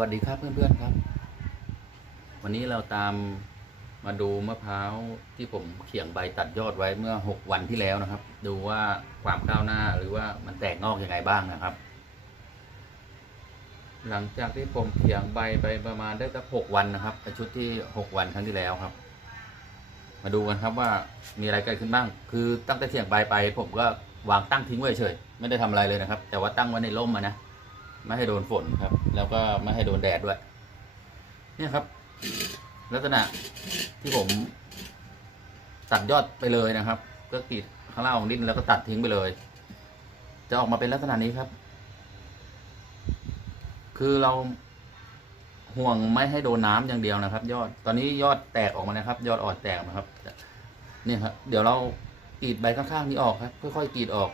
วัสดีครับเพื่อนๆครับ วันนี้เราตามมาดูมะพร้าวที่ผมเขี่ยงใบตัดยอดไว้เมื่อ 6 วันที่แล้วนะครับ ดูว่าความก้าวหน้าหรือว่ามันแตกงอกยังไงบ้างนะครับ หลังจากที่ผมเขี่ยงใบไปประมาณได้สักหกวันนะครับชุดที่ 6 วันครั้งที่แล้วครับ มาดูกันครับว่ามีอะไรเกิดขึ้นบ้าง คือตั้งแต่เขี่ยงใบไป ผมก็วางตั้งทิ้งไว้เฉยไม่ได้ทำอะไรเลยนะครับ แต่ว่าตั้งไว้ในร่มนะ ไม่ให้โดนฝนครับ แล้วก็ไม่ให้โดนแดดด้วย เนี่ยครับ ลักษณะที่ผมตัดยอดไปเลยนะครับ ก็กรีดข้างล่างของดินแล้วก็ตัดทิ้งไปเลย จะออกมาเป็นลักษณะนี้ครับ คือเราห่วงไม่ให้โดนน้ำอย่างเดียวนะครับ ยอดตอนนี้ยอดแตกออกมานะครับ ยอดอ่อนแตกนะครับเนี่ยครับ เดี๋ยวเรากรีดใบข้างๆนี้ออกครับค่อยๆกรีดออก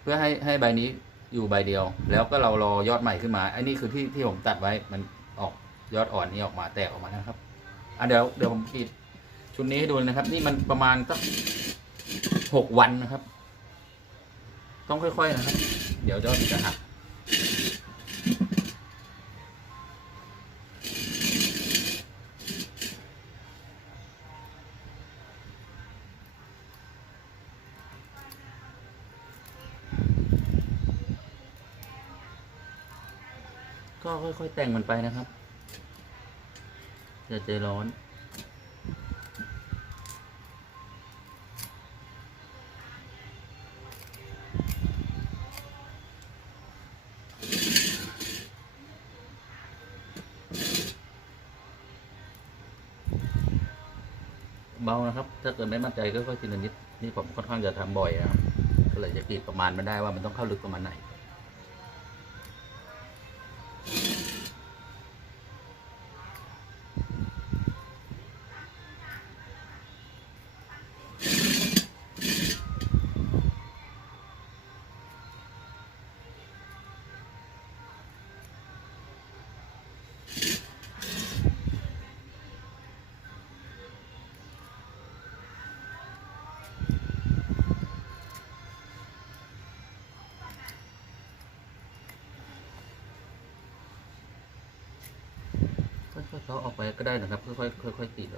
เพื่อให้ให้ใบนี้ อยู่ใบเดียว แล้วก็เรารอยอดใหม่ขึ้นมาไอ้นี่คือที่ที่ผมตัดไว้มันออกยอดอ่อนนี้ออกมาแตกออกมานะครับอะเดี๋ยวเดี๋ยวผมขีดชุดนี้ให้ดูนะครับ นี่มันประมาณสักหกวันนะครับ ต้องค่อยๆนะครับ เดี๋ยวยอดจะหัก ก็ค่อยๆแต่งมันไปนะครับอย่าใจร้อนเบานะครับ ถ้าเกิดไม่มั่นใจก็ค่อยๆทีละนิด นี่ผมค่อนข้างจะทำบ่อยนะครับก็เลยจะกรีดประมาณไม่ได้ว่ามันต้องเข้าลึกประมาณไหน you ก็อาออกไปก็ได้นะครับ ค่อยๆค่อยๆติด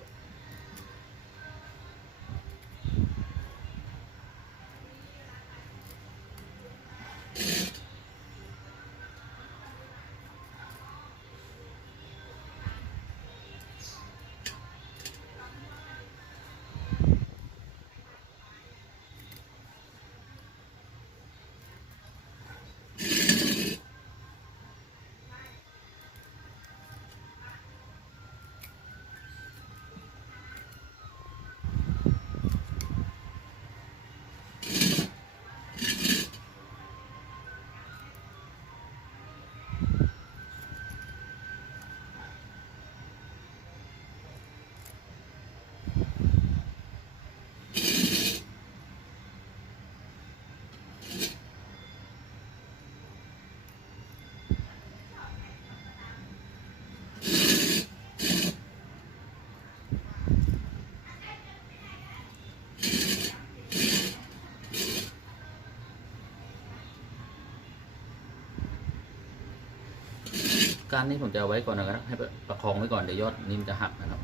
การนี้ผมจะเอาไว้ก่อนนะครับให้ประคองไว้ก่อนเดี๋ยวยอดนิ้มจะหักนะครับ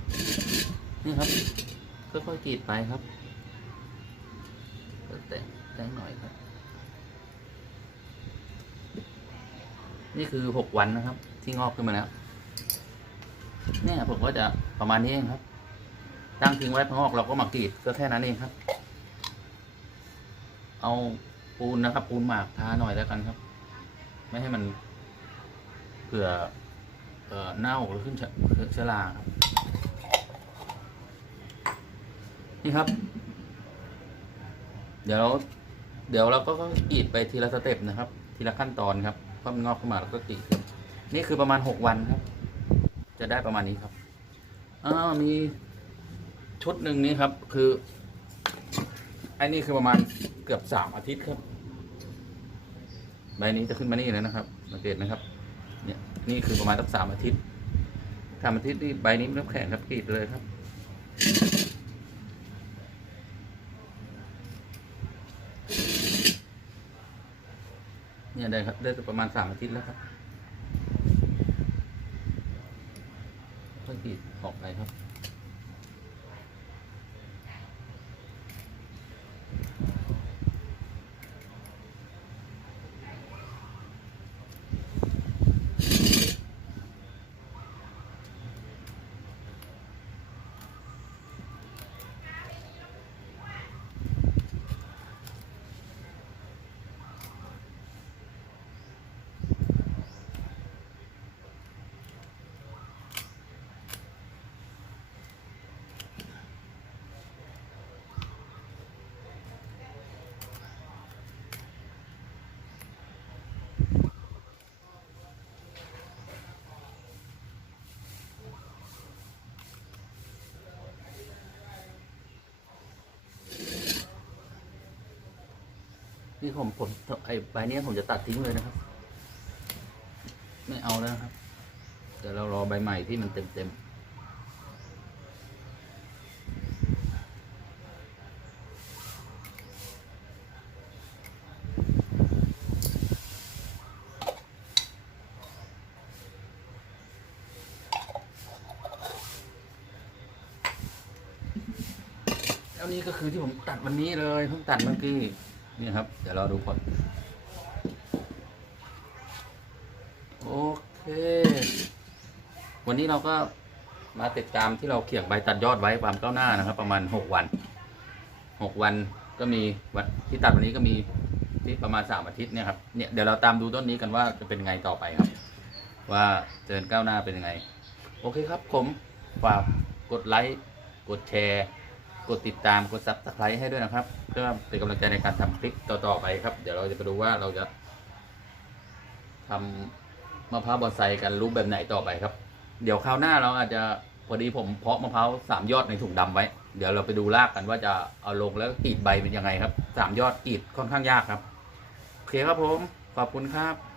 นี่ครับค่อยๆกรีดไปครับแต่งแต่งหน่อยครับ นี่คือหกวันนะครับ ที่งอกขึ้นมาแล้วเนี่ยผมก็จะประมาณนี้เองครับ ตั้งทิ้งไว้พองอกเราก็มากรีดก็แค่นั้นเองครับ เอาปูนนะครับ ปูนหมากทาหน่อยแล้วกันครับ ไม่ให้มัน เผื่อเน่าหรือขึ้นเชื้อราครับ นี่ครับ เดี๋ยวเราเดี๋ยวเราก็กรีดไปทีละสเต็ปนะครับ ทีละขั้นตอนครับพอมันงอกขึ้นมาเราก็กรีดขึ้นนี่คือประมาณหกวันครับ จะได้ประมาณนี้ครับอ้าวมีชุดหนึ่งนี้ครับ คือไอ้นี่คือประมาณเกือบสามอาทิตย์ครับ ใบนี้จะขึ้นมานี่แล้วนะครับสังเกตนะครับ เนี่ยนี่คือประมาณตั้งสามอาทิตย์สามอาทิตย์นี่ใบนี้ไม่ต้องแข็งครับกรีดเลยครับ เนี่ยได้ครับได้ประมาณสามอาทิตย์แล้วครับค่อยกรีดออกไปครับ นี่ผมผมไอ้ใบเนี้ยผมจะตัดทิ้งเลยนะครับ ไม่เอาแล้วครับเดี๋ยวเรารอใบใหม่ที่มันเต็มเต็มแล้วนี่ก็คือที่ผมตัดวันนี้เลยเพิ่งตัดเมื่อกี้ นี่ครับ เดี๋ยวเราดูผลโอเค วันนี้เราก็มาติดตามที่เราเขียนใบตัดยอดไว้ความก้าวหน้านะครับ ประมาณหกวันหกวันก็มีวันที่ตัดวันนี้ก็มีที่ประมาณสามอาทิตย์เนี่ยครับเนี่ยเดี๋ยวเราตามดูต้นนี้กันว่าจะเป็นไงต่อไปครับ ว่าเดินก้าวหน้าเป็นยังไง โอเคครับผมฝากกดไลค์กดแชร์ กดติดตามกดซับสไครต์ให้ด้วยนะครับ เพื่อเป็นกำลังใจในการทำคลิปต่อๆไปครับ เดี๋ยวเราจะไปดูว่าเราจะทำมะพร้าวบอนไซกันรูปแบบไหนต่อไปครับ เดี๋ยวคราวหน้าเราอาจจะพอดีผมเพาะมะพร้าวสามยอดในถุงดำไว้ เดี๋ยวเราไปดูรากกันว่าจะเอาลงแล้วกรีดใบเป็นยังไงครับสามยอดกรีดค่อนข้างยากครับโอเคครับผมขอบคุณครับ